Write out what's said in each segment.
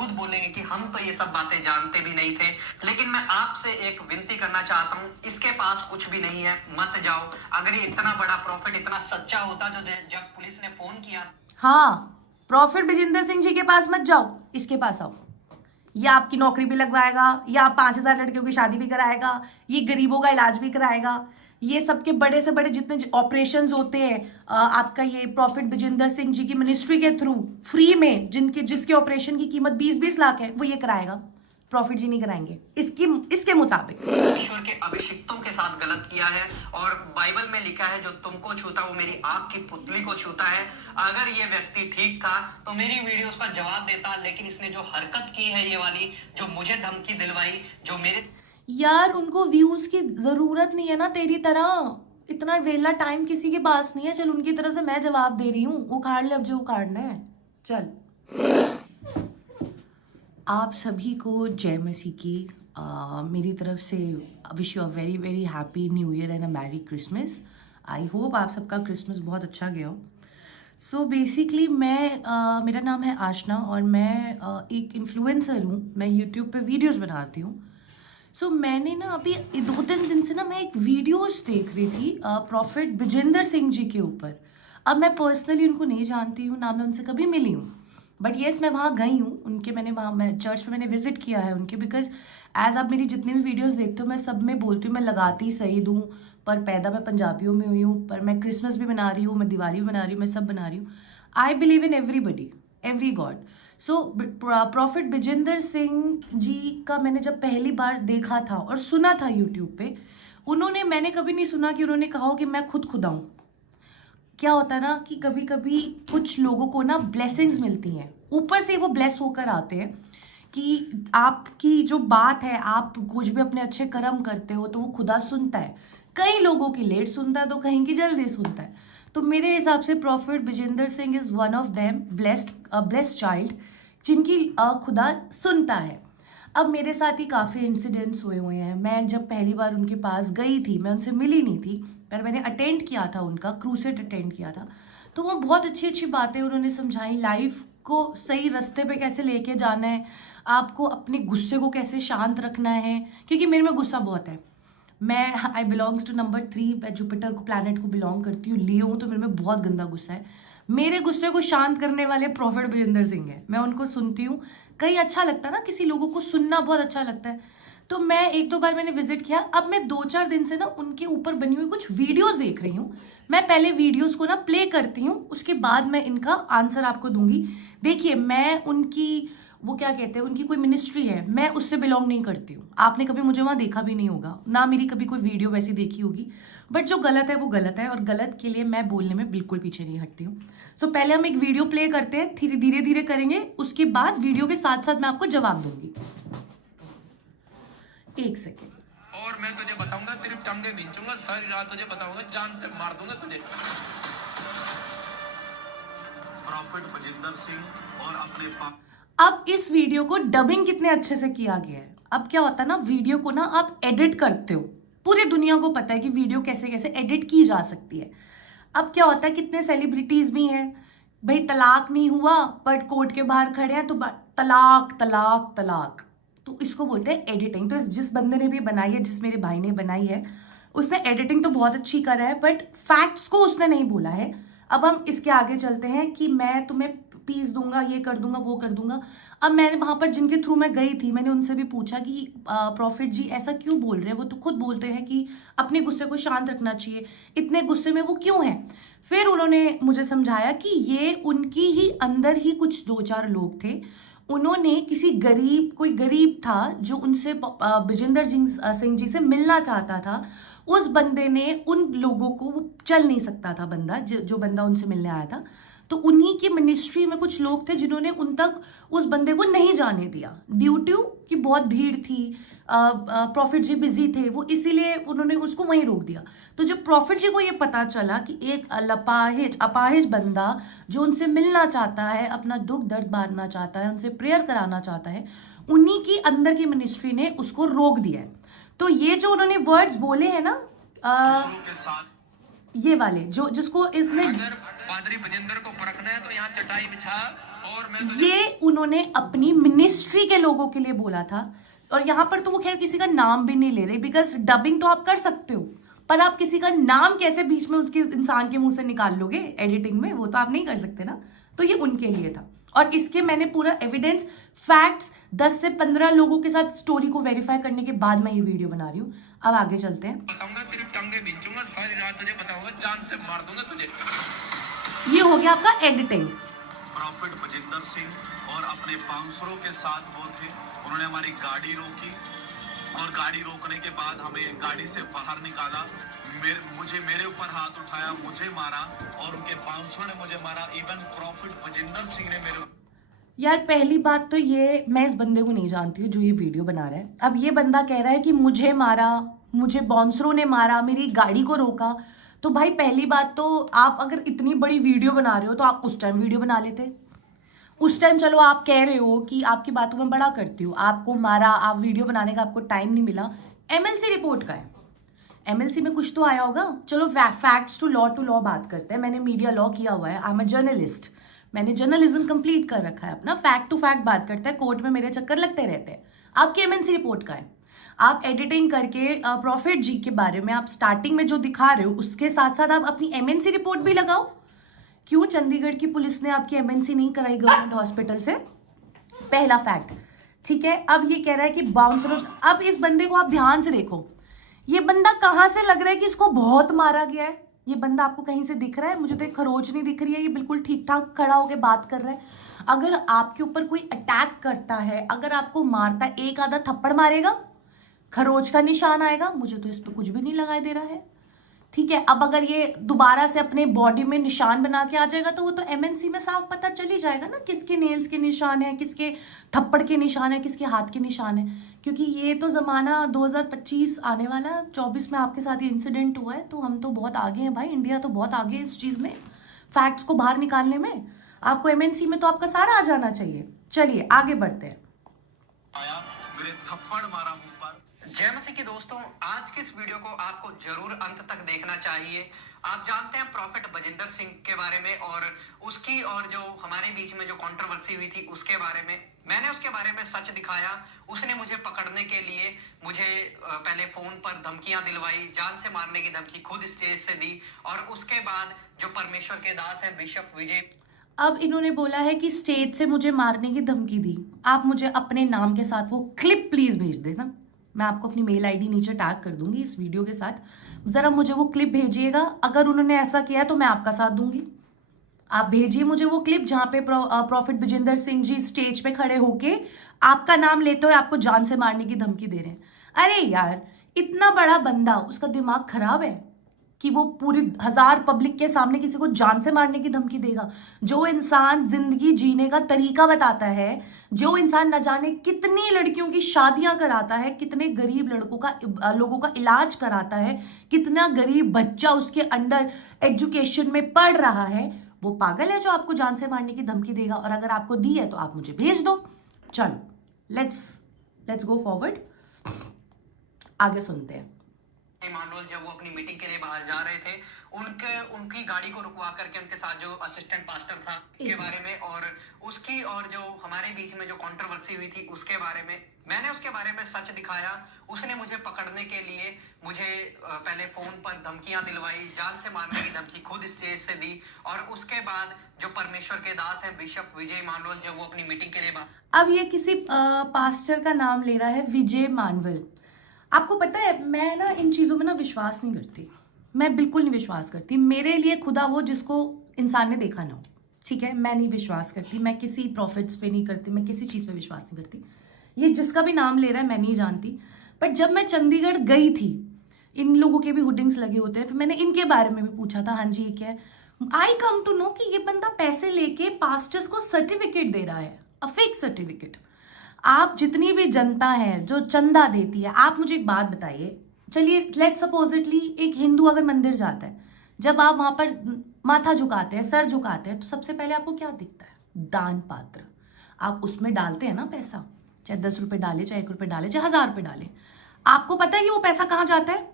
खुद बोलेंगे कि हम तो ये सब बातें जानते भी नहीं थे। लेकिन मैं आपसे एक विनती करना चाहता हूँ, इसके पास कुछ भी नहीं है, मत जाओ। अगर ये इतना बड़ा प्रॉफिट इतना सच्चा होता जो जब पुलिस ने फोन किया, हाँ, प्रॉफिट विजेंद्र सिंह जी के पास मत जाओ, इसके पास आओ। ये आपकी नौकरी भी लगवाएगा, या 5,000 लड़कियों की शादी भी कराएगा, ये गरीबों का इलाज भी कराएगा, ये सबके बड़े से बड़े जितने ऑपरेशंस होते हैं आपका ये प्रॉफिट विजेंद्र सिंह जी की मिनिस्ट्री के थ्रू फ्री में जिसके ऑपरेशन की कीमत 20-20 लाख है, वो ये कराएगा। प्रॉफिट जी नहीं कराएंगे इसके मुताबिक। ईश्वर के अभिषिक्तों के साथ गलत किया है, और बाइबल में लिखा है जो तुमको छूता वो मेरी आंख की पुतली को छूता है। अगर ये व्यक्ति ठीक था तो मेरी वीडियोस का जवाब देता, लेकिन इसने जो हरकत की है ये वाली, जो मुझे धमकी दिलवाई, जो मेरे यार उनको व्यूज की जरूरत नहीं है ना तेरी तरह, इतना वेला टाइम किसी के पास नहीं है। चल उनकी तरफ से मैं जवाब दे रही हूँ, उखाड़ ले अब जो उखाड़ना है। चल, आप सभी को जय मसीह की मेरी तरफ से wish you a very very happy new year and a merry Christmas. I hope आप सबका क्रिसमस बहुत अच्छा गया हो। सो बेसिकली मेरा नाम है आशना और मैं एक इन्फ्लुएंसर हूँ। मैं यूट्यूब पे वीडियोस बनाती हूँ। सो मैंने ना अभी 2-3 दिन से ना मैं एक वीडियोस देख रही थी प्रॉफिट विजेंद्र सिंह जी के ऊपर। अब मैं पर्सनली उनको नहीं जानती हूँ, ना मैं उनसे कभी मिली हूँ, बट येस मैं वहाँ गई हूँ उनके, मैं चर्च में मैंने विजिट किया है उनके। बिकॉज एज आप मेरी जितनी भी वीडियोस देखते हो मैं सब में बोलती हूँ मैं लगाती सही दूँ, पर पैदा मैं पंजाबियों में हुई हूँ, पर मैं क्रिसमस भी बना रही हूँ, मैं दिवाली भी बना रही हूँ, मैं सब बना रही हूँ। I believe in everybody, every god. So profit Vijendra Singh ji का मैंने जब पहली बार देखा था और सुना था यूट्यूब पे, मैंने कभी नहीं सुना कि उन्होंने कहा हो कि मैं खुदा हूँ। क्या होता है ना कि कभी कभी कुछ लोगों को ना ब्लेसिंग्स मिलती हैं, ऊपर से वो ब्लेस होकर आते हैं कि आपकी जो बात है, आप कुछ भी अपने अच्छे कर्म करते हो तो वो खुदा सुनता है। कई लोगों की लेट सुनता है तो कहीं की जल्दी सुनता है। तो मेरे हिसाब से prophet Vijendra Singh is one of them blessed child जिनकी खुदा सुनता है। अब मेरे साथ ही काफ़ी इंसिडेंट्स हुए हैं। मैं जब पहली बार उनके पास गई थी, मैं उनसे मिली नहीं थी, पर मैंने अटेंड किया था उनका क्रूसेड अटेंड किया था। तो वो बहुत अच्छी अच्छी बातें उन्होंने समझाई, लाइफ को सही रास्ते पे कैसे लेके जाना है, आपको अपने गुस्से को कैसे शांत रखना है। क्योंकि मेरे में गुस्सा बहुत है। आई बिलोंग्स टू नंबर 3, मैं जुपिटर को प्लैनेट को बिलोंग करती हूँ, लियो हूँ, तो मेरे में बहुत गंदा गुस्सा है। मेरे गुस्से को शांत करने वाले प्रॉफिट विजेंद्र सिंह है, मैं उनको सुनती हूँ। कहीं अच्छा लगता है ना, किसी लोगों को सुनना बहुत अच्छा लगता है। तो मैं 1-2 बार मैंने विजिट किया। अब मैं 2-4 दिन से ना उनके ऊपर बनी हुई कुछ वीडियोस देख रही हूँ। मैं पहले वीडियोस को ना प्ले करती हूँ, उसके बाद मैं इनका आंसर आपको दूंगी। देखिए, मैं उनकी वो क्या कहते हैं, उनकी कोई मिनिस्ट्री है, मैं उससे बिलोंग नहीं करती हूँ। आपने कभी मुझे वहाँ देखा भी नहीं होगा, ना मेरी कभी कोई वीडियो वैसी देखी होगी। बट जो गलत है वो गलत है, और गलत के लिए मैं बोलने में बिल्कुल पीछे नहीं हटती हूँ। सो पहले हम एक वीडियो प्ले करते हैं, धीरे धीरे करेंगे, उसके बाद वीडियो के साथ साथ मैं आपको जवाब दूंगी। 1 सेकेंड। और मैं तुझे बताऊंगा, तेरे टंगे खींचूंगा, सारी रात तुझे बताऊंगा, जान से मार दूंगा तुझे। प्रॉफिट विजेंद्र सिंह और अपने अब इस वीडियो को डबिंग कितने अच्छे से किया गया है। अब क्या होता है ना, वीडियो को ना आप एडिट करते हो, पूरी दुनिया को पता है कि वीडियो कैसे कैसे एडिट की जा सकती है। अब क्या होता है, कितने सेलिब्रिटीज भी हैं भाई, तलाक नहीं हुआ बट कोर्ट के बाहर खड़े हैं तो तलाक तलाक तलाक, तो इसको बोलते हैं एडिटिंग। तो जिस बंदे ने भी बनाई है, जिस मेरे भाई ने बनाई है, उसने एडिटिंग तो बहुत अच्छी करा है, बट फैक्ट्स को उसने नहीं बोला है। अब हम इसके आगे चलते हैं कि मैं तुम्हें पीस दूंगा, ये कर दूंगा, वो कर दूंगा। अब मैंने वहां पर जिनके थ्रू मैं गई थी, मैंने उनसे भी पूछा कि प्रॉफिट जी ऐसा क्यों बोल रहे हैं, वो तो खुद बोलते हैं कि अपने गुस्से को शांत रखना चाहिए, इतने गुस्से में वो क्यों हैं। फिर उन्होंने मुझे समझाया कि ये उनकी ही अंदर ही कुछ 2-4 लोग थे, उन्होंने कोई गरीब था जो उनसे विजेंद्र सिंह जी से मिलना चाहता था। उस बंदे ने उन लोगों को, वो चल नहीं सकता था बंदा, जो बंदा उनसे मिलने आया था, तो उन्हीं की मिनिस्ट्री में कुछ लोग थे जिन्होंने उन तक उस बंदे को नहीं जाने दिया, ड्यू टू कि बहुत भीड़ थी, प्रॉफिट जी बिजी थे, वो इसीलिए उन्होंने उसको वहीं रोक दिया। तो जब प्रॉफिट जी को ये पता चला कि एक अपाहिज बंदा जो उनसे मिलना चाहता है, अपना दुख दर्द बांटना चाहता है, उनसे प्रेयर कराना चाहता है, उन्हीं की अंदर की मिनिस्ट्री ने उसको रोक दिया है। तो ये जो उन्होंने वर्ड्स बोले हैं ना, ये वाले जिसको इसने, अगर पादरी विजेंद्र को परखना है तो यहाँ चटाई बिछा, और मैं तुझे ये उन्होंने अपनी मिनिस्ट्री के लोगों के लिए बोला था। और यहाँ पर तो वो खैर किसी का नाम भी नहीं ले रहे, बिकॉज डबिंग तो आप कर सकते हो, पर आप किसी का नाम कैसे बीच में उसके इंसान के मुंह से निकाल लोगे एडिटिंग में, वो तो आप नहीं कर सकते ना। तो ये उनके लिए था, और इसके मैंने पूरा एविडेंस, फैक्ट्स 10 से 15 लोगों के साथ स्टोरी को वेरीफाई करने के बाद मैं ये वीडियो बना रही हूँ। अब आगे चलते हैं। बताऊंगा, तेरी टांगे खींचूंगा, सारी रात तुझे बताऊंगा, जान से मार दूंगा तुझे। ये हो गया आपका एडिटिंग। प्रॉफिट बजिंदर सिंह और अपने बाउंसरों के साथ वो थे। उन्होंने हमारी गाड़ी रोकी और गाड़ी रोकने के बाद हमें गाड़ी से बाहर निकाला। मेरे ऊपर हाथ उठाया, मुझे मारा और उनके बाउंसरों ने मुझे मारा। इवन प्रॉफिट बजिंदर सिंह ने मेरे यार पहली बात तो ये, मैं इस बंदे को नहीं जानती हूँ जो ये वीडियो बना रहा है। अब ये बंदा कह रहा है कि मुझे मारा, मुझे बाउंसरों ने मारा, मेरी गाड़ी को रोका। तो भाई पहली बात तो आप अगर इतनी बड़ी वीडियो बना रहे हो तो आप उस टाइम वीडियो बना लेते। उस टाइम चलो आप कह रहे हो कि आपकी बातों में बड़ा करती हूँ, आपको मारा, आप वीडियो बनाने का आपको टाइम नहीं मिला। एमएलसी रिपोर्ट का है, एमएलसी में कुछ तो आया होगा। चलो फैक्ट्स टू लॉ बात करते हैं। मैंने मीडिया लॉ किया हुआ है, आई एम अ जर्नलिस्ट, मैंने जर्नलिज्म कंप्लीट कर रखा है अपना। फैक्ट टू फैक्ट बात करते हैं, कोर्ट में मेरे चक्कर लगते रहते हैं। आपकी एमएनसी रिपोर्ट का है, आप एडिटिंग करके प्रॉफिट जी के बारे में आप स्टार्टिंग में जो दिखा रहे हो उसके साथ साथ आप अपनी एमएनसी रिपोर्ट भी लगाओ। क्यों चंडीगढ़ की पुलिस ने आपकी एमएनसी नहीं कराई गवर्नमेंट हॉस्पिटल से? पहला फैक्ट, ठीक है। अब ये कह रहा है कि बाउंसर, अब इस बंदे को आप ध्यान से देखो, ये बंदा कहां से लग रहा है कि इसको बहुत मारा गया है। ये बंदा आपको कहीं से दिख रहा है? मुझे तो एक खरोच नहीं दिख रही है, ये बिल्कुल ठीक ठाक खड़ा होकर बात कर रहा है। अगर आपके ऊपर कोई अटैक करता है, अगर आपको मारता है, एक आधा थप्पड़ मारेगा, खरोच का निशान आएगा। मुझे तो इस पर कुछ भी नहीं लगाई दे रहा है, ठीक है। अब अगर ये दोबारा से अपने बॉडी में निशान बना के आ जाएगा तो वो तो एमएनसी में साफ पता चल ही जाएगा ना, किसके नेल्स के निशान है, किसके थप्पड़ के निशान है, किसके हाथ के निशान है। क्योंकि ये तो ज़माना 2025 आने वाला है, 24 में आपके साथ ये इंसिडेंट हुआ है, तो हम तो बहुत आगे हैं भाई। इंडिया तो बहुत आगे है इस चीज़ में, फैक्ट्स को बाहर निकालने में। आपको एमएनसी में तो आपका सारा आ जाना चाहिए। चलिए आगे बढ़ते हैं। आया, मेरे थप्पड़ मारा मुंह पर। जय मसीह की दोस्तों, आज की इस वीडियो को आपको जरूर अंत तक देखना चाहिए। आप जानते हैं प्रॉफिट बजिंदर सिंह के बारे में और उसकी और जो हमारे बीच में जो कंट्रोवर्सी हुई थी उसके बारे में। मैंने उसके बारे में सच दिखाया। उसने मुझे पकड़ने के लिए मुझे पहले फोन पर धमकियां दिलवाई, जान से मारने की धमकी खुद स्टेज से दी, और उसके बाद जो परमेश्वर के दास हैं बिशप विजय, अब इन्होंने बोला है कि स्टेज से मुझे मारने की धमकी दी। आप मुझे अपने नाम के साथ वो क्लिप प्लीज भेज देना, मैं आपको अपनी मेल आईडी नीचे टैग कर दूंगी इस वीडियो के साथ। जरा मुझे वो क्लिप भेजिएगा। अगर उन्होंने ऐसा किया तो मैं आपका साथ दूंगी। आप भेजिए मुझे वो क्लिप जहां पे प्रॉफिट बजिंदर सिंह जी स्टेज पे खड़े होके आपका नाम लेते हुए आपको जान से मारने की धमकी दे रहे हैं। अरे यार, इतना बड़ा बंदा, उसका दिमाग खराब है कि वो पूरी 1000 पब्लिक के सामने किसी को जान से मारने की धमकी देगा? जो इंसान जिंदगी जीने का तरीका बताता है, जो इंसान न जाने कितनी लड़कियों की शादियां कराता है, कितने गरीब लोगों का इलाज कराता है, कितना गरीब बच्चा उसके अंडर एजुकेशन में पढ़ रहा है, वो पागल है जो आपको जान से मारने की धमकी देगा? और अगर आपको दी है तो आप मुझे भेज दो। चलो लेट्स गो फॉरवर्ड, आगे सुनते हैं। इमानुअल जब वो अपनी मीटिंग के लिए बाहर जा रहे थे, उनकी गाड़ी को रुकवा करके उनके साथ जो असिस्टेंट पास्टर था के बारे में और उसकी और जो हमारे बीच में जो कंट्रोवर्सी हुई थी उसके बारे में मैंने उसके बारे में सच दिखाया। उसने मुझे पकड़ने के लिए मुझे पहले फोन पर धमकियां दिलवाई, जान से मारने की धमकी खुद स्टेज से दी, और उसके बाद जो परमेश्वर के दास हैं बिशप विजय मानवल जब वो अपनी मीटिंग के लिए अब ये किसी पास्टर का नाम ले रहा है, विजय मानवल। आपको पता है मैं ना इन चीज़ों में ना विश्वास नहीं करती, मैं बिल्कुल नहीं विश्वास करती। मेरे लिए खुदा वो जिसको इंसान ने देखा ना हो, ठीक है, मैं नहीं विश्वास करती। मैं किसी प्रॉफिट्स पे नहीं करती, मैं किसी चीज़ पे विश्वास नहीं करती। ये जिसका भी नाम ले रहा है मैं नहीं जानती। बट जब मैं चंडीगढ़ गई थी, इन लोगों के भी हुडिंग्स लगे होते हैं, फिर मैंने इनके बारे में भी पूछा था, हाँ जी ये क्या है। आई कम टू नो कि ये बंदा पैसे लेके पास्टर्स को सर्टिफिकेट दे रहा है, अ फेक सर्टिफिकेट। आप जितनी भी जनता है जो चंदा देती है, आप मुझे एक बात बताइए, चलिए लेट सपोजिटली एक हिंदू अगर मंदिर जाता है, जब आप वहां पर माथा झुकाते हैं, सर झुकाते हैं, तो सबसे पहले आपको क्या दिखता है? दान पात्र। आप उसमें डालते हैं ना पैसा, चाहे 10 रुपए डाले, चाहे 1 रुपए डाले, चाहे 1000 रुपए डाले। आपको पता है कि वो पैसा कहाँ जाता है?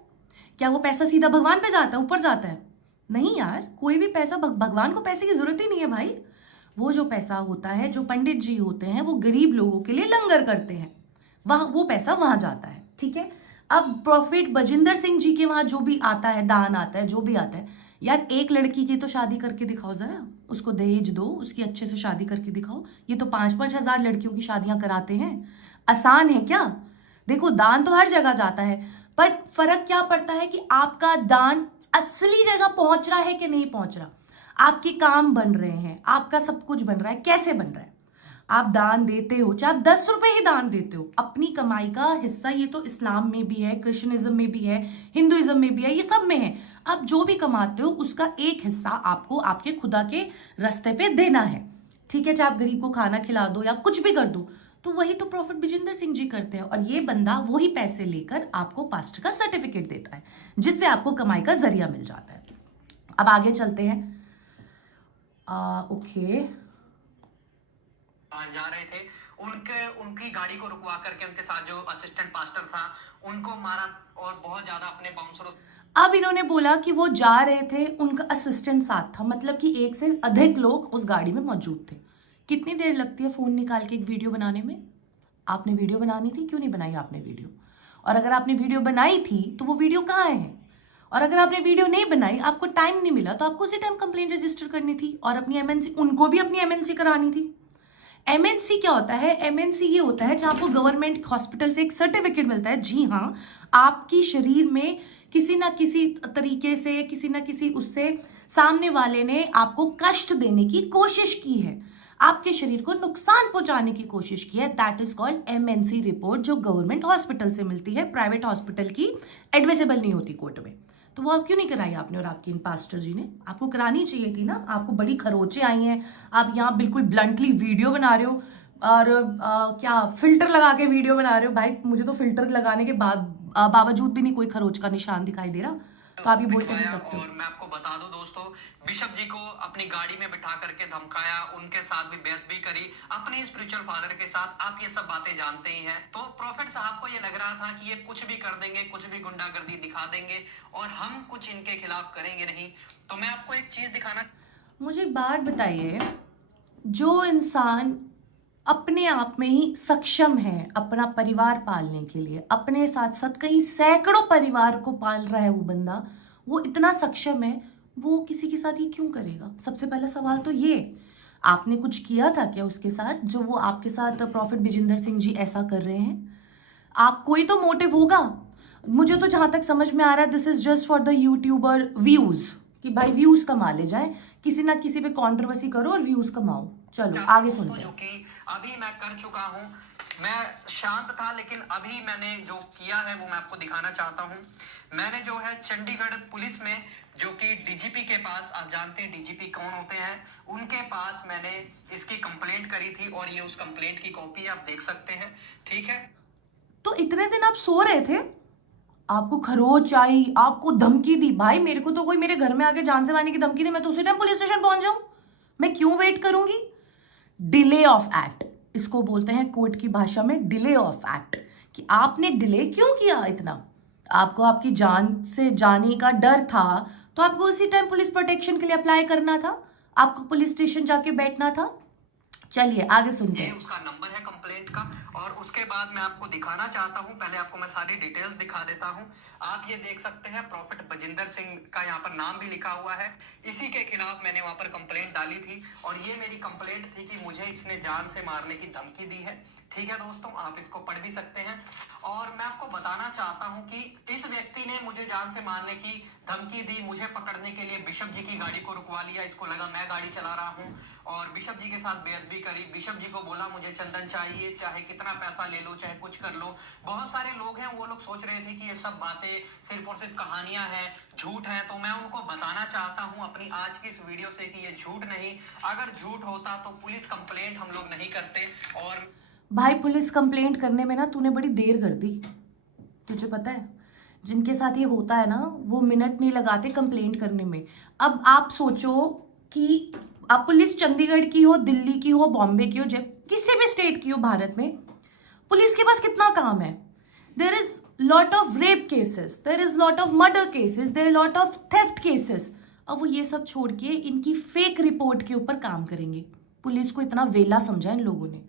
क्या वो पैसा सीधा भगवान पे जाता है, ऊपर जाता है? नहीं यार, कोई भी पैसा, भगवान को पैसे की जरूरत ही नहीं है भाई। वो जो पैसा होता है, जो पंडित जी होते हैं वो गरीब लोगों के लिए लंगर करते हैं, वहाँ वो पैसा वहां जाता है, ठीक है। अब प्रॉफिट बजिंदर सिंह जी के वहां जो भी आता है, दान आता है, जो भी आता है, यार एक लड़की की तो शादी करके दिखाओ जरा, उसको दहेज दो, उसकी अच्छे से शादी करके दिखाओ। ये तो 5-5 हजार लड़कियों की शादियां कराते हैं, आसान है क्या? देखो दान तो हर जगह जाता है, पर फर्क क्या पड़ता है कि आपका दान असली जगह पहुंच रहा है कि नहीं पहुंच रहा। आपके काम बन रहे हैं, आपका सब कुछ बन रहा है, कैसे बन रहा है? आप दान देते हो, चाहे आप 10 रुपए ही दान देते हो, अपनी कमाई का हिस्सा, ये तो इस्लाम में भी है, क्रिश्चियनिज्म में भी है, हिंदुइज्म में भी है, ये सब में है। आप जो भी कमाते हो उसका एक हिस्सा आपको आपके खुदा के रास्ते पे देना है, ठीक है। चाहे आप गरीब को खाना खिला दो या कुछ भी कर दो, तो वही तो प्रॉफिट बजिंदर सिंह जी करते हैं। और ये बंदा वही पैसे लेकर आपको पास्टर का सर्टिफिकेट देता है, जिससे आपको कमाई का जरिया मिल जाता है। अब आगे चलते हैं। ओके, जा रहे थे, उनकी गाड़ी को रुकवा करके उनके साथ जो असिस्टेंट पास्टर था उनको मारा और बहुत ज्यादा अपने बाउंसरों। अब इन्होंने बोला कि वो जा रहे थे, उनका असिस्टेंट साथ था, मतलब कि एक से अधिक लोग उस गाड़ी में मौजूद थे। कितनी देर लगती है फोन निकाल के एक वीडियो बनाने में? आपने वीडियो बनानी थी, क्यों नहीं बनाई आपने वीडियो? और अगर आपने वीडियो बनाई थी तो वो वीडियो कहाँ है? और अगर आपने वीडियो नहीं बनाई, आपको टाइम नहीं मिला, तो आपको उसी टाइम कंप्लेंट रजिस्टर करनी थी और अपनी एमएनसी, उनको भी अपनी एमएनसी करानी थी। एमएनसी क्या होता है? एमएनसी ये होता है जहां आपको गवर्नमेंट हॉस्पिटल से एक सर्टिफिकेट मिलता है, जी हाँ, आपकी शरीर में किसी ना किसी तरीके से, किसी ना किसी उससे सामने वाले ने आपको कष्ट देने की कोशिश की है, आपके शरीर को नुकसान पहुंचाने की कोशिश की है। That is called MNC report, जो गवर्नमेंट हॉस्पिटल से मिलती है, प्राइवेट हॉस्पिटल की एडमिसेबल नहीं होती कोर्ट में। तो वो आप क्यों नहीं कराई आपने? और आपके इन पास्टर जी ने आपको करानी चाहिए थी ना। आपको बड़ी खरोचे आई हैं, आप यहाँ बिल्कुल ब्लंटली वीडियो बना रहे हो और क्या फिल्टर लगा के वीडियो बना रहे हो। भाई मुझे तो फिल्टर लगाने के बाद बावजूद भी नहीं कोई खरोच का निशान दिखाई दे रहा, तो आप ये बोल कैसे सकते हो? और मैं आपको बता दूं दोस्तों, बिशप जी को अपनी गाड़ी में बिठा करके धमकाया, उनके साथ भी बेइज्जती भी करी, अपने स्पिरिचुअल फादर के साथ। आप ये सब बातें जानते ही हैं। तो प्रॉफिट साहब को ये लग रहा था कि ये कुछ भी कर देंगे, कुछ भी गुंडागर्दी दिखा देंगे और हम कुछ इनके खिलाफ करेंगे नहीं। तो मैं आपको एक चीज दिखाना। मुझे एक बात बताइए, जो इंसान अपने आप में ही सक्षम है अपना परिवार पालने के लिए, अपने साथ साथ कई सैकड़ों परिवार को पाल रहा है, वो बंदा, वो इतना सक्षम है, वो किसी के साथ ये क्यों करेगा? सबसे पहला सवाल तो ये, आपने कुछ किया था क्या उसके साथ, जो वो आपके साथ प्रॉफिट बजिंदर सिंह जी ऐसा कर रहे हैं? आप कोई तो मोटिव होगा। मुझे तो जहां तक समझ में आ रहा है, this is just for the YouTuber views, कि भाई व्यूज कमा ले जाए, किसी ना किसी पे कंट्रोवर्सी करो और व्यूज कमाओ। चलो आगे सुनते हैं। जो कि अभी मैं कर चुका हूं, मैं शांत था, लेकिन अभी मैंने जो किया है वो मैं आपको दिखाना चाहता हूं। मैंने जो है चंडीगढ़ पुलिस में, जो कि डीजीपी के पास, आप जानते हैं डीजीपी कौन होते हैं, उनके पास मैंने इसकी कंप्लेंट करी थी और ये उस कंप्लेंट की कॉपी आप देख सकते हैं, ठीक है। तो इतने दिन आप सो रहे थे, आपको खरोच आई, आपको धमकी दी। भाई मेरे को तो कोई मेरे घर में आके जान से मारने की धमकी दे, मैं तो उसी टाइम पुलिस स्टेशन पहुंच जाऊं, मैं क्यों वेट करूंगी? डिले ऑफ एक्ट इसको बोलते हैं कोर्ट की भाषा में, डिले ऑफ एक्ट, कि आपने डिले क्यों किया इतना? आपको आपकी जान से जाने का डर था, तो आपको उसी टाइम पुलिस प्रोटेक्शन के लिए अप्लाई करना था, आपको पुलिस स्टेशन जाके बैठना था। चलिए आगे सुनते ये हैं। उसका नंबर है कंप्लेंट का। और उसके बाद मैं आपको दिखाना चाहता हूं, पहले आपको मैं सारी डिटेल्स दिखा देता हूं। आप ये देख सकते हैं प्रॉफिट बजिंदर सिंह का यहाँ पर नाम भी लिखा हुआ है। इसी के खिलाफ मैंने वहां पर कंप्लेंट डाली थी और ये मेरी कंप्लेंट थी कि मुझे इसने जान से मारने की धमकी दी है। ठीक है दोस्तों, आप इसको पढ़ भी सकते हैं। और मैं आपको बताना चाहता हूं कि इस व्यक्ति ने मुझे जान से मारने की धमकी दी, मुझे पकड़ने के लिए बिशप जी की गाड़ी को रुकवा लिया, इसको लगा मैं गाड़ी चला रहा हूं, और बिशप जी के साथ बेअदबी करी। बिशप जी को बोला मुझे चंदन चाहिए, चाहे कितना पैसा ले लो, चाहे कुछ कर लो। बहुत सारे लोग हैं, वो लोग सोच रहे थे कि ये सब बातें सिर्फ और सिर्फ कहानियां हैं, झूठ है। तो मैं उनको बताना चाहता हूं अपनी आज की इस वीडियो से कि ये झूठ नहीं। अगर झूठ होता तो पुलिस कंप्लेंट हम लोग नहीं करते। और भाई पुलिस कंप्लेंट करने में ना तूने बड़ी देर कर दी, तुझे पता है जिनके साथ ये होता है ना, वो मिनट नहीं लगाते कंप्लेंट करने में। अब आप सोचो कि आप पुलिस चंडीगढ़ की हो, दिल्ली की हो, बॉम्बे की हो, जब किसी भी स्टेट की हो भारत में, पुलिस के पास कितना काम है। There is lot of rape cases, there is lot of murder cases, there lot of theft cases. अब वो ये सब छोड़ के इनकी फेक रिपोर्ट के ऊपर काम करेंगे। पुलिस को इतना वेला समझा इन लोगों ने।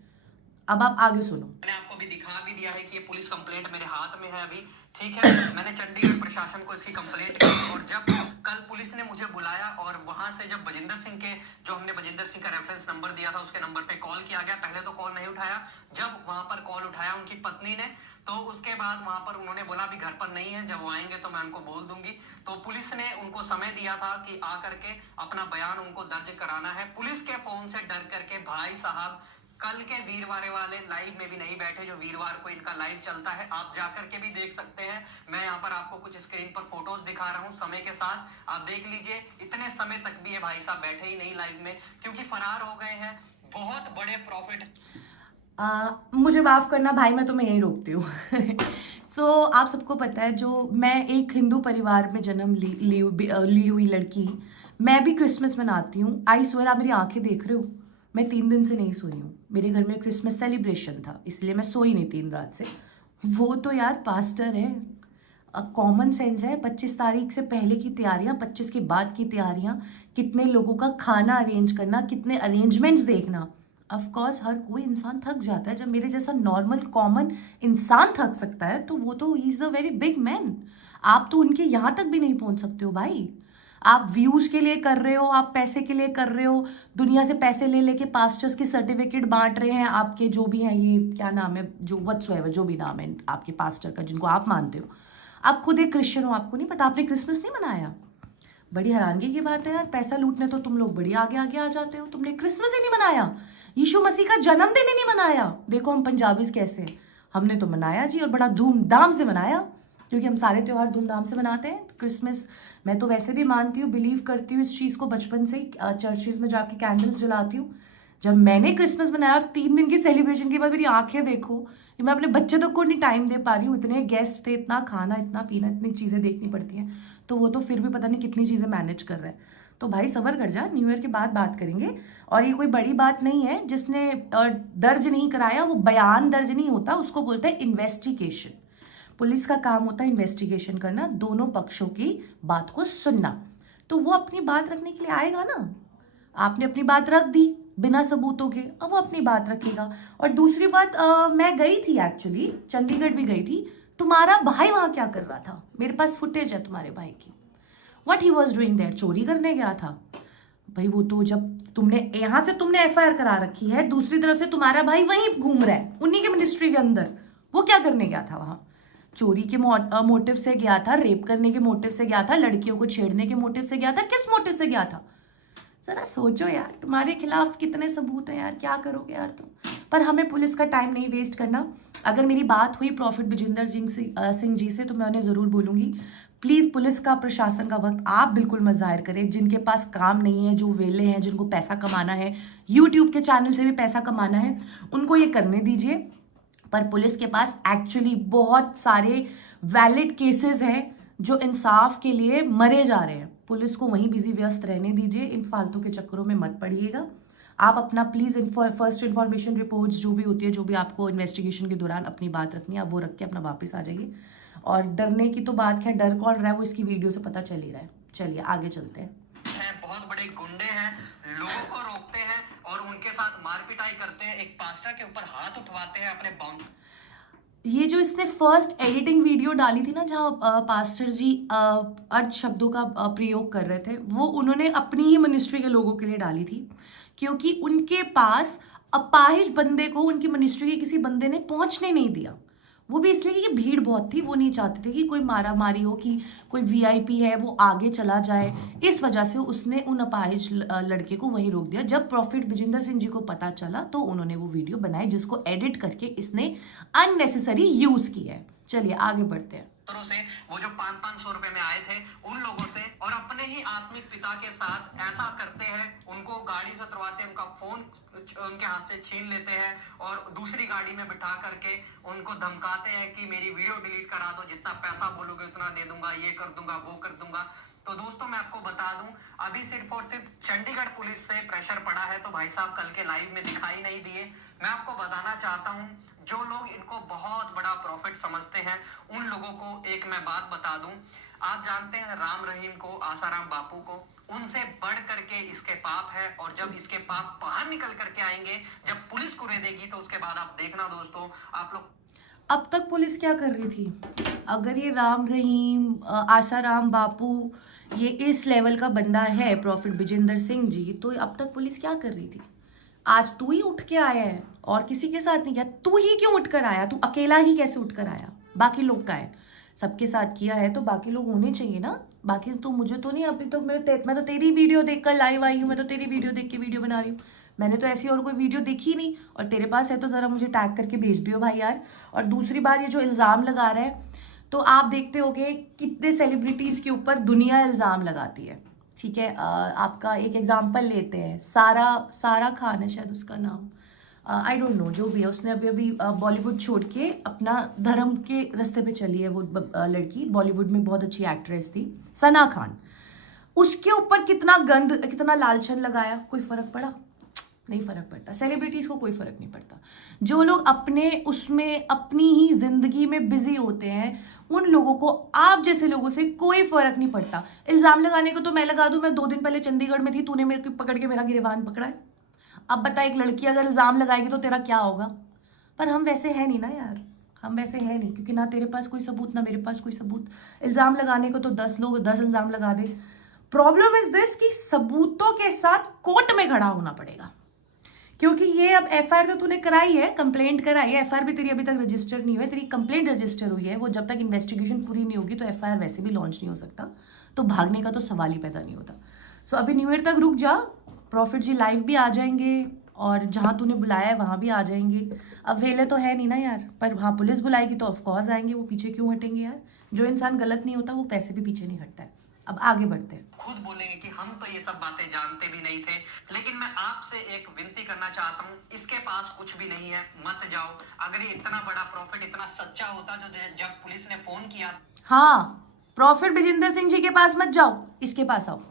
अब आप आगे सुनो। मैंने आपको अभी दिखा भी दिया है कि ये पुलिस कंप्लेंट मेरे हाथ में है अभी, ठीक है। मैंने चंडीगढ़ प्रशासन को इसकी कंप्लेंट की और जब कल पुलिस ने मुझे बुलाया और वहां से जब बजिंदर सिंह के जो हमने बजिंदर सिंह का रेफरेंस नंबर दिया था उसके नंबर पे कॉल किया गया। पहले तो कॉल नहीं उठाया, जब वहां पर कॉल उठाया उनकी पत्नी ने तो उसके बाद वहां पर उन्होंने बोला अभी घर पर नहीं है, जब वो आएंगे तो मैं उनको बोल दूंगी। तो पुलिस ने उनको समय दिया था कि आकर के अपना बयान उनको दर्ज कराना है। पुलिस के फोन से डर करके भाई साहब कल के वीरवार वाले लाइव में भी नहीं बैठे, जो वीरवार को इनका लाइव चलता है, आप जाकर के भी देख सकते हैं। मैं यहाँ पर आपको कुछ स्क्रीन पर फोटोज दिखा रहा हूँ समय के साथ, आप देख लीजिए। इतने समय तक भी ये भाई साहब बैठे ही नहीं लाइव में, क्योंकि फरार हो गए हैं। बहुत बड़े प्रॉफिट मुझे माफ़ करना भाई, मैं तुम्हें यहीं रोकती हूँ। सो आप सबको पता है, जो मैं एक हिंदू परिवार में जन्म ली हुई लड़की, मैं भी क्रिसमस मनाती हूँ। आई स्वेयर, आप मेरी आंखें देख रहे हो, मैं 3 दिन से नहीं सोई हूँ। मेरे घर में क्रिसमस सेलिब्रेशन था, इसलिए मैं सोई नहीं 3 रात से। वो तो यार पास्टर है, कॉमन सेंस है। 25 तारीख से पहले की तैयारियां, 25 के बाद की तैयारियां, कितने लोगों का खाना अरेंज करना, कितने अरेंजमेंट्स देखना। ऑफ कोर्स हर कोई इंसान थक जाता है। जब मेरे जैसा नॉर्मल कॉमन इंसान थक सकता है तो वो तो he is a very big man. आप तो उनके यहाँ तक भी नहीं पहुँच सकते हो भाई। आप व्यूज़ के लिए कर रहे हो, आप पैसे के लिए कर रहे हो, दुनिया से पैसे ले लेके पास्टर्स के सर्टिफिकेट बांट रहे हैं आपके जो भी हैं, ये क्या नाम है, जो व्हाट्सएवर जो भी नाम है आपके पास्टर का जिनको आप मानते हो। आप खुद एक क्रिश्चियन हो, आपको नहीं पता, आपने क्रिसमस नहीं मनाया। बड़ी हैरानगी की बात है यार, पैसा लूटने तो तुम लोग बड़ी आगे आगे आ जाते हो। तुमने क्रिसमस ही नहीं मनाया, यीशु मसीह का जन्मदिन ही नहीं मनाया। देखो हम पंजाबीज कैसे हैं, हमने तो मनाया जी, और बड़ा धूमधाम से मनाया, क्योंकि हम सारे त्यौहार धूमधाम से मनाते हैं। क्रिसमस मैं तो वैसे भी मानती हूँ, बिलीव करती हूँ इस चीज़ को, बचपन से ही चर्चेज में जाके कैंडल्स जलाती हूँ। जब मैंने क्रिसमस मनाया और 3 दिन की सेलिब्रेशन के बाद मेरी आंखें देखो, मैं अपने बच्चे तक को नहीं टाइम दे पा रही हूँ। इतने गेस्ट थे, इतना खाना, इतना पीना, इतनी चीज़ें देखनी पड़ती हैं, तो वो तो फिर भी पता नहीं कितनी चीज़ें मैनेज कर रहा है। तो भाई सबर कर जा, न्यू ईयर के बाद बात करेंगे। और ये कोई बड़ी बात नहीं है, जिसने दर्ज नहीं कराया वो बयान दर्ज नहीं होता, उसको बोलते हैं इन्वेस्टिगेशन। पुलिस का काम होता है इन्वेस्टिगेशन करना, दोनों पक्षों की बात को सुनना। तो वो अपनी बात रखने के लिए आएगा ना, आपने अपनी बात रख दी बिना सबूतों के, अब वो अपनी बात रखेगा। और दूसरी बात, मैं गई थी एक्चुअली, चंडीगढ़ भी गई थी। तुम्हारा भाई वहां क्या कर रहा था? मेरे पास फुटेज है तुम्हारे भाई की, what he was doing there. चोरी करने गया था भाई वो तो। जब तुमने यहाँ से तुमने FIR करा रखी है, दूसरी तरफ से तुम्हारा भाई वहीं घूम रहा है उन्हीं के मिनिस्ट्री के अंदर, वो क्या करने गया था वहां? चोरी के मोटिव से गया था, रेप करने के मोटिव से गया था, लड़कियों को छेड़ने के मोटिव से गया था, किस मोटिव से गया था? जरा सोचो यार, तुम्हारे खिलाफ कितने सबूत हैं यार, क्या करोगे यार तुम? पर हमें पुलिस का टाइम नहीं वेस्ट करना। अगर मेरी बात हुई प्रॉफिट बजिंदर सिंह जी से तो मैं उन्हें ज़रूर बोलूँगी, प्लीज़ पुलिस का, प्रशासन का वक्त आप बिल्कुल मत ज़ाहिर करें। जिनके पास काम नहीं है, जो वेले हैं, जिनको पैसा कमाना है, यूट्यूब के चैनल से भी पैसा कमाना है, उनको ये करने दीजिए। पर पुलिस के पास एक्चुअली बहुत सारे वैलिड केसेस हैं जो इंसाफ के लिए मरे जा रहे हैं। पुलिस को वहीं बिजी व्यस्त रहने दीजिए, इन फालतू के चक्करों में मत पड़िएगा। आप अपना प्लीज़ फर्स्ट इन्फॉर्मेशन रिपोर्ट्स जो भी होती है, जो भी आपको इन्वेस्टिगेशन के दौरान अपनी बात रखनी है, आप वो रख के अपना वापस आ जाइए। और डरने की तो बात है, डर कौन रहा है वो इसकी वीडियो से पता चल ही रहा है। चलिए आगे चलते हैं। बहुत बड़े गुंडे हैं, लोगों को रोकते हैं और उनके साथ मारपिटाई करते हैं, एक पास्टर के ऊपर हाथ उठवाते हैं अपने बाउंड। ये जो इसने फर्स्ट एडिटिंग वीडियो डाली थी ना, जहाँ पास्टर जी अर्थ शब्दों का प्रयोग कर रहे थे, वो उन्होंने अपनी ही मिनिस्ट्री के लोगों के लिए डाली थी, क्योंकि उनके पास अपाहिज बंदे को उनकी मिनिस्ट्री के किसी बंदे ने पहुंचने नहीं दिया। वो भी इसलिए कि भीड़ बहुत थी, वो नहीं चाहते थे कि कोई मारा मारी हो, कि कोई VIP है वो आगे चला जाए। इस वजह से उसने उन अपाहिज लड़के को वहीं रोक दिया। जब प्रॉफिट बजिंदर सिंह जी को पता चला तो उन्होंने वो वीडियो बनाई, जिसको एडिट करके इसने अननेसेसरी यूज किया है। चलिए आगे बढ़ते हैं। से वो जो 500-500 रुपए में आए थे उन लोगों से, और अपने ही आत्मिक पिता के साथ ऐसा करते हैं, उनको गाड़ी से उतरवाते हैं, उनका फोन उनके हाथ से छीन लेते हैं और दूसरी गाड़ी में बिठा करके उनको धमकाते हैं कि मेरी वीडियो डिलीट करा दो, जितना पैसा बोलोगे उतना दे दूंगा, ये कर दूंगा, वो कर दूंगा। तो दोस्तों मैं आपको बता दूं, अभी सिर्फ और सिर्फ चंडीगढ़ पुलिस से प्रेशर पड़ा है, तो भाई साहब कल के लाइव में दिखाई नहीं दिए। मैं आपको बताना चाहता हूं, जो लोग इनको बहुत बड़ा प्रॉफिट समझते हैं, उन लोगों को एक मैं बात बता दूं, आप जानते हैं राम रहीम को, आसाराम बापू को, उनसे बढ़ करके इसके पाप है। और जब इसके पाप बाहर निकल करके आएंगे, जब पुलिस को देगी, तो उसके बाद आप देखना दोस्तों, आप लोग। अब तक पुलिस क्या कर रही थी? अगर ये राम रहीम, आसाराम बापू, ये इस लेवल का बंदा है प्रॉफिट विजेंद्र सिंह जी, तो अब तक पुलिस क्या कर रही थी? आज तू ही उठ के आया है और किसी के साथ नहीं किया। तू ही क्यों उठ कर आया? तू अकेला ही कैसे उठ कर आया? बाकी लोग का है, सबके साथ किया है तो बाकी लोग होने चाहिए ना। बाकी तो मुझे तो नहीं, अभी तो मैं तो तेरी वीडियो देखकर लाइव आई हूँ, मैं तो तेरी वीडियो देख के वीडियो बना रही हूँ। मैंने तो ऐसी और कोई वीडियो देखी नहीं, और तेरे पास है तो ज़रा मुझे टैग करके भेज दियो भाई यार। और दूसरी बात, ये जो इल्ज़ाम लगा रहा है, तो आप देखते होगे कितने सेलिब्रिटीज़ के ऊपर दुनिया इल्ज़ाम लगाती है, ठीक है। आपका एक एग्जाम्पल लेते हैं, सारा खान है शायद उसका नाम, आई डोंट नो, जो भी है, उसने अभी बॉलीवुड छोड़ के अपना धर्म के रास्ते पे चली है वो लड़की। बॉलीवुड में बहुत अच्छी एक्ट्रेस थी, सना खान। उसके ऊपर कितना गंद, कितना लालचन लगाया, कोई फर्क पड़ा? नहीं फर्क पड़ता। सेलिब्रिटीज़ को कोई फर्क नहीं पड़ता। जो लोग अपने उसमें अपनी ही जिंदगी में बिजी होते हैं, उन लोगों को, आप जैसे लोगों से कोई फर्क नहीं पड़ता। इल्ज़ाम लगाने को तो मैं लगा दूं, मैं 2 दिन पहले चंडीगढ़ में थी, तूने मेरे को पकड़ के मेरा गिरबान पकड़ा है। अब बता, एक लड़की अगर इल्ज़ाम लगाएगी तो तेरा क्या होगा? पर हम वैसे है नहीं ना यार, हम वैसे है नहीं, क्योंकि ना तेरे पास कोई सबूत ना मेरे पास कोई सबूत। इल्ज़ाम लगाने को तो 10 लोग 10 इल्ज़ाम लगा दे। प्रॉब्लम इज दिस कि सबूतों के साथ कोर्ट में खड़ा होना पड़ेगा, क्योंकि ये अब एफआईआर तो तूने कराई है, कंप्लेंट कराई है, एफआईआर भी तेरी अभी तक रजिस्टर नहीं हुई है, तेरी कंप्लेंट रजिस्टर हुई है। वो जब तक इन्वेस्टिगेशन पूरी नहीं होगी तो एफआईआर वैसे भी लॉन्च नहीं हो सकता, तो भागने का तो सवाल ही पैदा नहीं होता। सो अभी न्यू ईयर तक रुक जा, प्रॉफिट जी लाइव भी आ जाएंगे और जहाँ तूने बुलाया है वहाँ भी आ जाएंगे। अब वेले तो है नहीं ना यार, पर वहाँ पुलिस बुलाएगी तो ऑफकोर्स आएंगे, वो पीछे क्यों हटेंगे यार? जो इंसान गलत नहीं होता वो पैसे भी पीछे नहीं हटता है। अब आगे बढ़ते हैं। खुद बोलेंगे कि हम तो ये सब बातें जानते भी नहीं थे, लेकिन मैं आपसे एक विनती करना चाहता हूँ, इसके पास कुछ भी नहीं है, मत जाओ। अगर ये इतना बड़ा प्रॉफिट इतना सच्चा होता, जो जब पुलिस ने फोन किया, हाँ, प्रॉफिट विजेंद्र सिंह जी के पास मत जाओ, इसके पास आओ।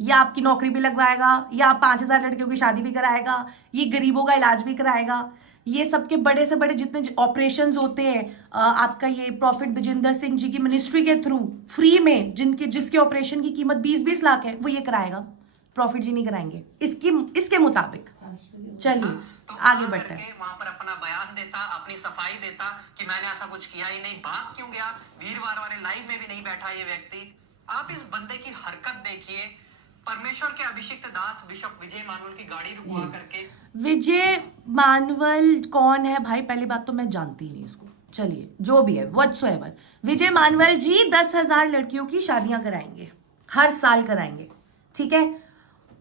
ये आपकी नौकरी भी लगवाएगा, या 5000 लड़कियों की शादी भी कराएगा, ये गरीबों का इलाज भी कराएगा, ये सबके बड़े से बड़े जितने ऑपरेशंस होते हैं, आपका ये प्रॉफिट विजेंद्र सिंह जी की मिनिस्ट्री के थ्रू फ्री में जिसके ऑपरेशन की कीमत 20-20 लाख है, वो ये कराएगा। प्रॉफिट जी नहीं कराएंगे इसके मुताबिक। चलिए तो आगे बढ़ते हैं। वहां पर अपना बयान देता, अपनी सफाई देता कि मैंने ऐसा कुछ किया ही नहीं। भाग क्यों गया? वीरवार वाले लाइव में भी नहीं बैठा ये व्यक्ति। आप इस बंदे की हरकत देखिए। परमेश्वर के अभिषिक्त दास बिशप विजय मानवल की गाड़ी रुकवा करके। विजय मानवल कौन है भाई? पहली बात तो मैं जानती नहीं इसको। चलिए जो भी है, व्हाटसोएवर, विजय मानवल जी 10,000 लड़कियों की शादियां कराएंगे, हर साल कराएंगे, ठीक है।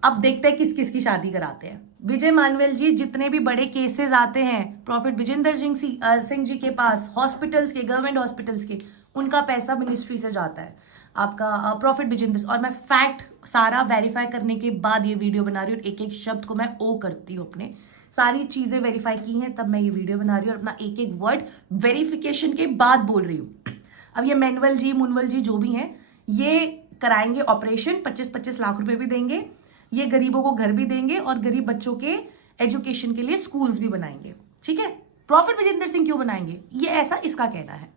अब देखते हैं किस किस की शादी कराते हैं। विजय मानवल जी जितने भी बड़े केसेस आते हैं प्रॉफिट विजेंद्र सिंह जी के पास, हॉस्पिटल्स के, गवर्नमेंट हॉस्पिटल्स के, उनका पैसा मिनिस्ट्री से जाता है आपका प्रॉफिट विजेंद्र। और मैं फैक्ट सारा वेरीफाई करने के बाद ये वीडियो बना रही हूँ, एक एक शब्द को मैं ओ करती हूँ, अपने सारी चीजें वेरीफाई की हैं तब मैं ये वीडियो बना रही हूँ, और अपना एक एक वर्ड वेरिफिकेशन के बाद बोल रही हूँ। अब ये मैनुअल जी, मुनवल जी जो भी हैं, ये कराएंगे ऑपरेशन, 25-25 लाख रुपए भी देंगे, ये गरीबों को घर भी देंगे और गरीब बच्चों के एजुकेशन के लिए स्कूल्स भी बनाएंगे, ठीक है। प्रॉफिट विजेंद्र सिंह क्यों बनाएंगे? ये ऐसा इसका कहना है।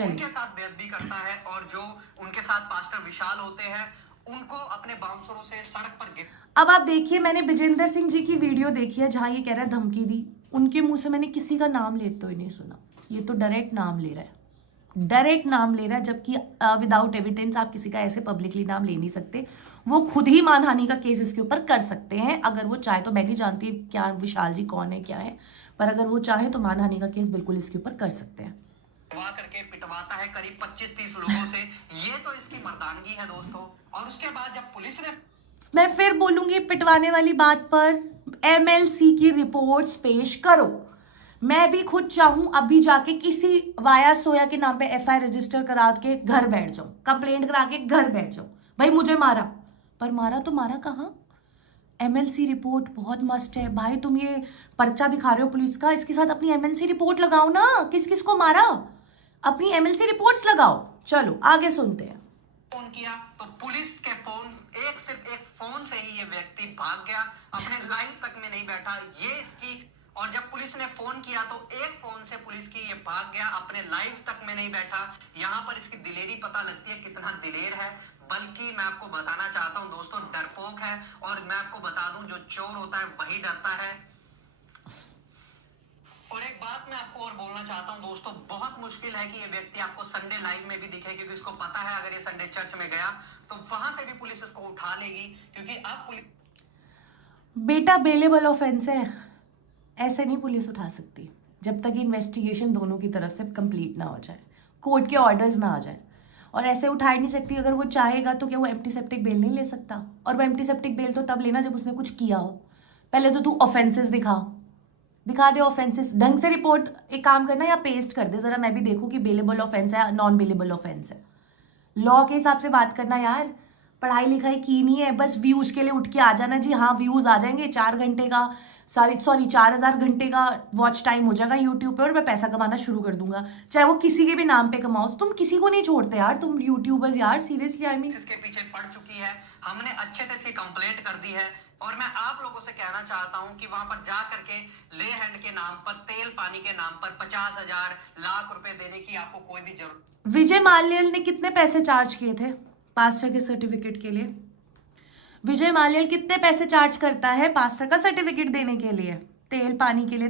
उनके साथ बेअदबी करता है, और जो उनके साथ पास्टर विशाल होते हैं उनको अपने बाउंसरों से सड़क पर गिर। अब आप देखिए, मैंने विजेंद्र सिंह जी की वीडियो देखी है जहां ये कह रहा है धमकी दी, उनके मुंह से मैंने किसी का नाम लेते हुए नहीं सुना। ये तो डायरेक्ट नाम ले रहा है, डायरेक्ट नाम ले रहा है, जबकि विदाउट एविडेंस आप किसी का ऐसे पब्लिकली नाम ले नहीं सकते। वो खुद ही मानहानि का केस इसके ऊपर कर सकते हैं अगर वो चाहे तो। मैं नहीं जानती क्या विशाल जी कौन है क्या है, पर अगर वो चाहे तो मानहानि का केस बिल्कुल इसके ऊपर कर सकते हैं। करके पिटवाता है करीब 25-30 लोगों से। ये तो इसकी मर्दानगी है दोस्तों। और उसके बाद जब पुलिस ने, मैं फिर बोलूंगी पिटवाने वाली बात पर, MLC की रिपोर्ट्स पेश करो। मैं भी खुद चाहूं अभी जाके किसी वाया सोया के नाम पे FIR रजिस्टर करा के घर बैठ जाऊं, कंप्लेंट करा के घर बैठ जाऊं, भाई मुझे मारा, पर मारा तो मारा कहाँ? MLC रिपोर्ट बहुत मस्ट है भाई। तुम ये पर्चा दिखा रहे हो पुलिस का, इसके साथ अपनी MLC रिपोर्ट लगाओ ना, किस किस को मारा, अपनी MLC रिपोर्ट्स लगाओ। चलो आगे सुनते हैं। फोन किया तो पुलिस के सिर्फ एक फोन से ही ये व्यक्ति भाग गया, अपने लाइन तक में नहीं बैठा। ये इसकी और जब पुलिस ने फोन किया तो एक फोन से पुलिस की ये भाग गया, अपने लाइव तक में नहीं बैठा। यहाँ पर इसकी दिलेरी पता लगती है कितना दिलेर है। बल्कि मैं आपको बताना चाहता हूँ दोस्तों, डरपोक है। और मैं आपको बता दूं, जो चोर होता है वही डरता है। और एक बात मैं आपको और बोलना चाहता हूं दोस्तों, बहुत मुश्किल है कि ये व्यक्ति आपको संडे लाइव में भी दिखे, क्योंकि उसको पता है अगर ये संडे चर्च में गया तो वहां से भी पुलिस इसको उठा लेगी, क्योंकि अब पुलिस बेटा बेलेबल ऑफेंस है, ऐसे नहीं पुलिस उठा सकती जब तक इन्वेस्टिगेशन दोनों की तरफ से कंप्लीट ना हो जाए, कोर्ट के ऑर्डर्स ना आ जाए। और ऐसे उठा ही नहीं सकती। अगर वो चाहेगा तो क्या वो एम्प्टी सेप्टिक बेल नहीं ले सकता? और वो एम्प्टी सेप्टिक बेल तो तब लेना जब उसने कुछ किया हो। पहले तो तू ऑफेंसेस दिखा दे ऑफेंसेस ढंग से। रिपोर्ट एक काम करना या पेस्ट कर दे जरा, मैं भी देखूं कि बेलेबल ऑफेंस है नॉन बेलेबल ऑफेंस है। लॉ के हिसाब से बात करना यार, पढ़ाई लिखाई की नहीं है, बस व्यूज के लिए उठ के आ जाना जी। हाँ व्यूज आ जाएंगे, 4 घंटे का 4000 घंटे का वॉच टाइम हो जाएगा यूट्यूब पे और मैं पैसा कमाना शुरू कर दूंगा, चाहे वो किसी के भी नाम पे कमाओ। तुम किसी को नहीं छोड़ते यार, तुम यूट्यूबर्स यार, सीरियसली आई मीन। इसके पीछे पड़ चुकी है, हमने अच्छे से इसकी कंप्लेंट कर दी है। और मैं आप लोगों से कहना चाहता हूं कि वहां पर जा करके ले हैंड के नाम पर, तेल पानी के नाम पर 50,000 लाख रुपए देने की आपको कोई भी जरूरत। विजय माल्याल ने कितने पैसे चार्ज किए थे पास्टर के सर्टिफिकेट के लिए? विजय माल्याल कितने पैसे चार्ज करता है पास्टर का सर्टिफिकेट देने के लिए, तेल पानी के लिए?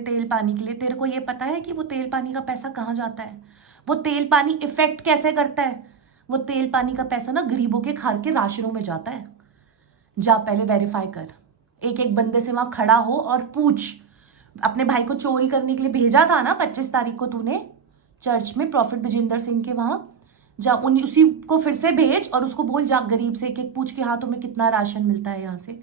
तेरे को ये पता है कि वो तेल पानी का पैसा कहाँ जाता है? वो तेल पानी इफेक्ट कैसे करता है? वो तेल पानी का पैसा ना गरीबों के घर के राशनों में जाता है। जा पहले वेरीफाई कर, एक एक बंदे से वहां खड़ा हो और पूछ। अपने भाई को चोरी करने के लिए भेजा था ना 25 तारीख को तूने चर्च में प्रॉफिट विजेंदर सिंह के वहां, जा उसी को फिर से भेज और उसको बोल जा गरीब से एक एक पूछ के हाँ तुम्हें कितना राशन मिलता है यहाँ से,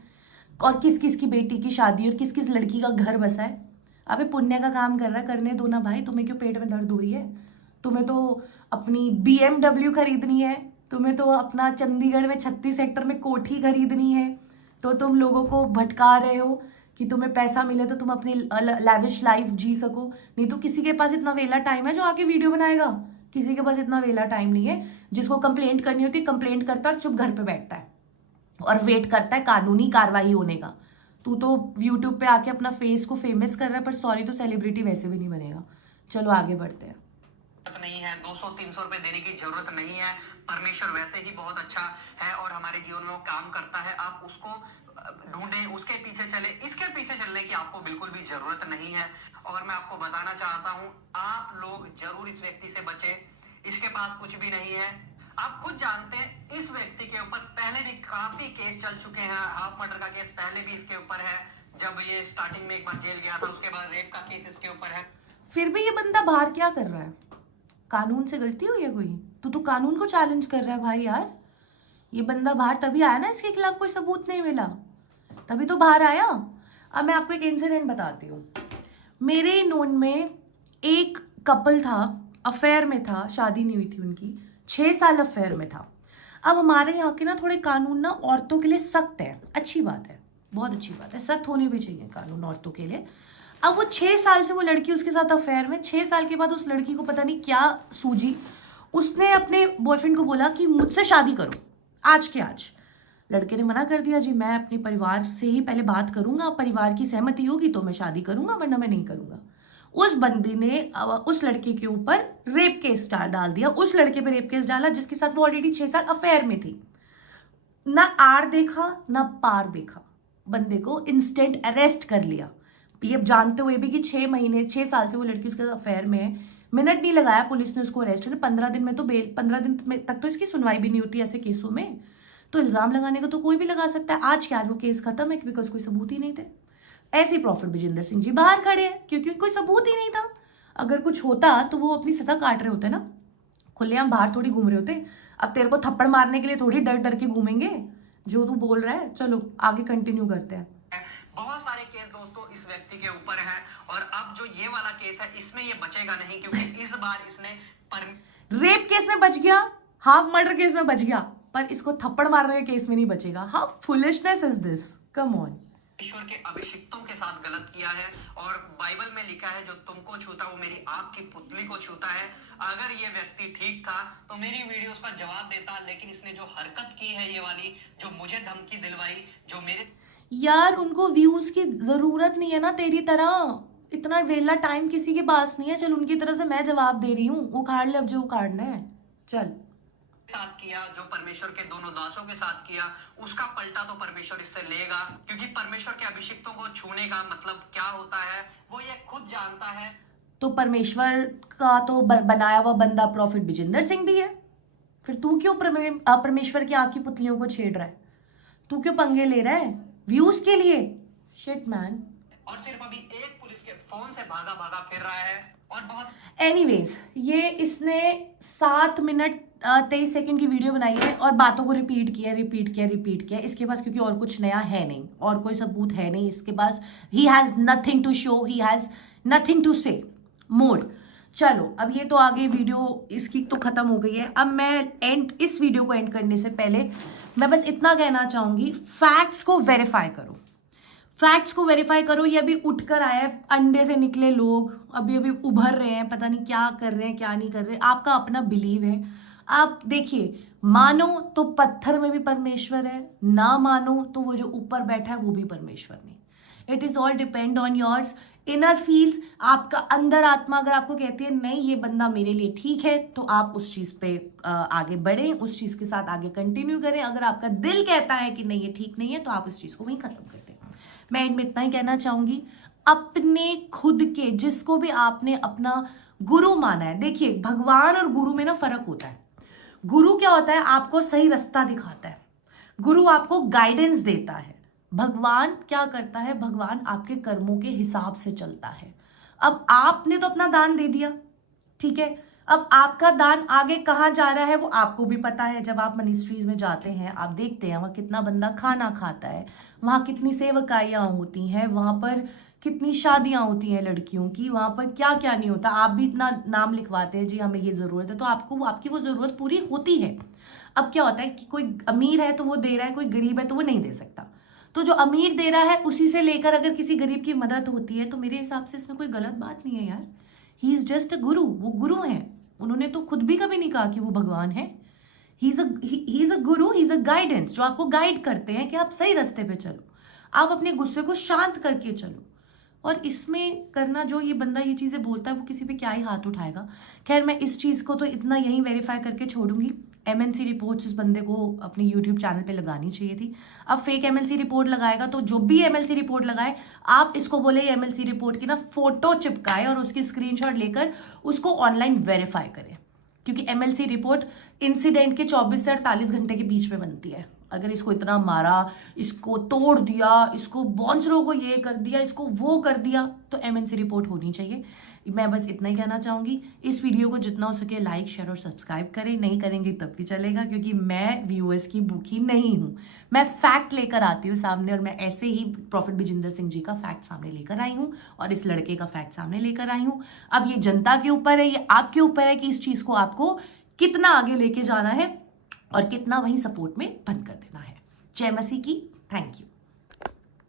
और किस किस की बेटी की शादी और किस किस लड़की का घर बसा है। अबे पुण्य का काम कर रहा, करने दो ना भाई। तुम्हें क्यों पेट में दर्द हो रही है? तुम्हें तो अपनी BMW खरीदनी है, तुम्हें तो अपना चंडीगढ़ में 36 सेक्टर में कोठी खरीदनी है, तो तुम लोगों को भटका रहे हो कि तुम्हें पैसा मिले तो तुम अपनी लैविश लाइफ जी सको। नहीं तो किसी के पास इतना वेला टाइम है जो आके वीडियो बनाएगा? किसी के पास इतना वेला टाइम नहीं है। जिसको कंप्लेंट करनी होती है कंप्लेंट करता है और चुप घर पे बैठता है और वेट करता है कानूनी कार्रवाई होने का। तू तो यूट्यूब पे आके अपना फेस को फेमस कर रहा है, पर सॉरी तो सेलिब्रिटी वैसे भी नहीं बनेगा। चलो आगे बढ़ते हैं। नहीं है, 200-300 रुपए देने की जरूरत नहीं है। परमेश्वर वैसे ही बहुत अच्छा है और हमारे जीवन में वो काम करता है। आप उसको ढूंढे, उसके पीछे चले, इसके पीछे चलने की आपको बिल्कुल भी जरूरत नहीं है। और मैं आपको बताना चाहता हूं, आप लोग जरूर इस व्यक्ति से बचे। इसके पास कुछ भी नहीं है। आप खुद जानते हैं इस व्यक्ति के ऊपर पहले भी काफी केस चल चुके हैं। हाफ मर्डर का केस पहले भी इसके ऊपर है, जब ये स्टार्टिंग में एक बार जेल गया था। उसके बाद रेप का केस इसके ऊपर है। फिर भी ये बंदा बाहर क्या कर रहा है? कानून से गलती हुई है कोई? तू तो कानून को चैलेंज कर रहा है भाई यार। ये बंदा बाहर तभी आया ना, इसके खिलाफ कोई सबूत नहीं मिला, तभी तो बाहर आया। अब मैं आपको एक इंसिडेंट बताती हूँ। मेरे नोन में एक कपल था, अफेयर में था, शादी नहीं हुई थी उनकी, 6 साल अफेयर में था। अब हमारे यहाँ के ना थोड़े कानून ना औरतों के लिए सख्त है, अच्छी बात है, बहुत अच्छी बात है, सख्त होने भी चाहिए कानून औरतों के लिए। अब वो 6 साल से वो लड़की उसके साथ अफेयर में, 6 साल के बाद उस लड़की को पता नहीं क्या सूझी, उसने अपने बॉयफ्रेंड को बोला कि मुझसे शादी करो आज के आज। लड़के ने मना कर दिया, जी मैं अपने परिवार से ही पहले बात करूंगा, परिवार की सहमति होगी तो मैं शादी करूंगा वरना मैं नहीं करूंगा। उस बंदी ने उस लड़के के ऊपर रेप केस डाल दिया, उस लड़के पे रेप केस डाला जिसके साथ वो ऑलरेडी 6 साल अफेयर में थी। ना आर देखा ना पार देखा, बंदे को इंस्टेंट अरेस्ट कर लिया। ये जानते हुए भी कि 6 साल से वो लड़की उसके साथ अफेयर में है, मिनट नहीं लगाया पुलिस ने उसको अरेस्ट करने। 15 दिन में तो 15 दिन तक तो इसकी सुनवाई भी नहीं होती ऐसे केसों में। तो इल्जाम लगाने का तो कोई भी लगा सकता है। आज क्या, आज वो केस खत्म है बिकॉज कोई सबूत ही नहीं थे। ऐसे ही प्रॉफिट विजेंदर सिंह जी बाहर खड़े हैं क्योंकि कोई सबूत ही नहीं था। अगर कुछ होता तो वो अपनी सजा काट रहे होते ना, खुलेआम बाहर थोड़ी घूम रहे होते। अब तेरे को थप्पड़ मारने के लिए थोड़ी डर डर के घूमेंगे जो तू बोल रहा है। चलो आगे कंटिन्यू करते हैं। बहुत सारे केस दोस्तों इस व्यक्ति के ऊपर है और अब जो ये वाला केस है इसमें ये बचेगा नहीं, क्योंकि इस बार इसने रेप केस में बच गया, हाफ मर्डर केस में बच गया, पर इसको थप्पड़ मारने के केस में नहीं बचेगा। How foolishness is this, come on. ईश्वर के अभिषिक्तों के साथ गलत किया है और बाइबल में लिखा है जो तुमको छूता वो मेरी आग की पुतली को छूता है। अगर ये व्यक्ति ठीक था तो मेरी वीडियोस का जवाब देता, लेकिन इसने जो हरकत की है ये वाली, जो मुझे धमकी दिलवाई, जो मेरे यार उनको व्यूज की जरूरत नहीं है ना तेरी तरह। इतना वेला टाइम किसी के पास नहीं है। चल उनकी तरफ से मैं जवाब दे रही हूँ, उखाड़ ले अब जो उखाड़ना है। चल साथ किया, जो परमेश्वर के दोनों दासों के साथ किया, उसका पलटा तो परमेश्वर इससे लेगा, क्योंकि परमेश्वर के अभिषिक्तों को छूने का मतलब क्या होता है वो ये खुद जानता है। तो परमेश्वर का तो बनाया हुआ बंदा प्रॉफिट विजेंद्र सिंह भी है, फिर तू क्यों परमेश्वर की आंख की पुतलियों को छेड़ रहा है? तू क्यों पंगे ले रहा है व्यूज के लिए? Shit man. और सिर्फ अभी एक पुलिस के फोन से भागा भागा फिर रहा है। और बहुत एनीवेज, ये इसने 7 मिनट 23 सेकंड की वीडियो बनाई है और बातों को रिपीट किया। इसके पास क्योंकि और कुछ नया है नहीं और कोई सबूत है नहीं इसके पास। He has nothing to show, he has nothing to say more. चलो अब ये तो आगे वीडियो इसकी तो खत्म हो गई है। अब मैं इस वीडियो को एंड करने से पहले मैं बस इतना कहना चाहूंगी, फैक्ट्स को वेरीफाई करो, फैक्ट्स को वेरीफाई करो। ये अभी उठकर आए अंडे से निकले लोग, अभी उभर रहे हैं, पता नहीं क्या कर रहे हैं क्या नहीं कर रहे। आपका अपना बिलीव है, आप देखिए, मानो तो पत्थर में भी परमेश्वर है, ना मानो तो वो जो ऊपर बैठा है वो भी परमेश्वर नहीं। It is all depend on yours inner feels. आपका अंदर आत्मा अगर आपको कहती है नहीं ये बंदा मेरे लिए ठीक है, तो आप उस चीज पे आगे बढ़ें, उस चीज के साथ आगे कंटिन्यू करें। अगर आपका दिल कहता है कि नहीं ये ठीक नहीं है, तो आप उस चीज को वहीं खत्म कर दें। मैं इनमें इतना ही कहना चाहूंगी, अपने खुद के जिसको भी आपने अपना गुरु माना है, देखिए भगवान और गुरु में ना फर्क होता है। गुरु क्या होता है? आपको सही रास्ता दिखाता है, गुरु आपको गाइडेंस देता है। भगवान क्या करता है? भगवान आपके कर्मों के हिसाब से चलता है। अब आपने तो अपना दान दे दिया, ठीक है, अब आपका दान आगे कहाँ जा रहा है वो आपको भी पता है। जब आप मिनिस्ट्रीज में जाते हैं आप देखते हैं वहाँ कितना बंदा खाना खाता है, वहाँ कितनी सेवकाइयाँ होती हैं, वहाँ पर कितनी शादियाँ होती हैं लड़कियों की, वहाँ पर क्या क्या नहीं होता। आप भी इतना नाम लिखवाते हैं जी हमें ये ज़रूरत है, तो आपकी वो ज़रूरत पूरी होती है। अब क्या होता है कि कोई अमीर है तो वो दे रहा है, कोई गरीब है तो वो नहीं दे सकता। तो जो अमीर दे रहा है उसी से लेकर अगर किसी गरीब की मदद होती है तो मेरे हिसाब से इसमें कोई गलत बात नहीं है यार। ही इज जस्ट अ गुरु, वो गुरु हैं, उन्होंने तो खुद भी कभी नहीं कहा कि वो भगवान है। He is a Guru, he is a guidance, जो आपको गाइड करते हैं कि आप सही रास्ते पे चलो, आप अपने गुस्से को शांत करके चलो। और इसमें करना जो ये बंदा ये चीज़ें बोलता है वो किसी पे क्या ही हाथ उठाएगा। खैर मैं इस चीज़ को तो इतना यहीं वेरीफाई करके छोड़ूंगी। MNC रिपोर्ट्स इस बंदे को अपने YouTube चैनल पे लगानी चाहिए थी। अब फेक MLC रिपोर्ट लगाएगा तो जो भी MLC रिपोर्ट लगाए आप इसको बोले MLC रिपोर्ट की ना फोटो चिपकाए और उसकी स्क्रीनशॉट लेकर उसको ऑनलाइन वेरीफाई करें, क्योंकि MLC रिपोर्ट इंसिडेंट के 24 से 48 घंटे के बीच में बनती है। अगर इसको इतना मारा, इसको तोड़ दिया, इसको बॉन्सरों को ये कर दिया, इसको वो कर दिया, तो MNC रिपोर्ट होनी चाहिए। मैं बस इतना ही कहना चाहूँगी। इस वीडियो को जितना हो सके लाइक शेयर और सब्सक्राइब करें, नहीं करेंगे तब भी चलेगा, क्योंकि मैं व्यूअर्स की भूखी नहीं हूँ। मैं फैक्ट लेकर आती हूँ सामने, और मैं ऐसे ही प्रॉफिट विजेंद्र सिंह जी का फैक्ट सामने लेकर आई हूँ और इस लड़के का फैक्ट सामने लेकर आई हूँ। अब ये जनता के ऊपर है, ये आपके ऊपर है कि इस चीज़ को आपको कितना आगे लेके जाना है और कितना वहीं सपोर्ट में बंद कर देना है। जय मसीह की। Thank you.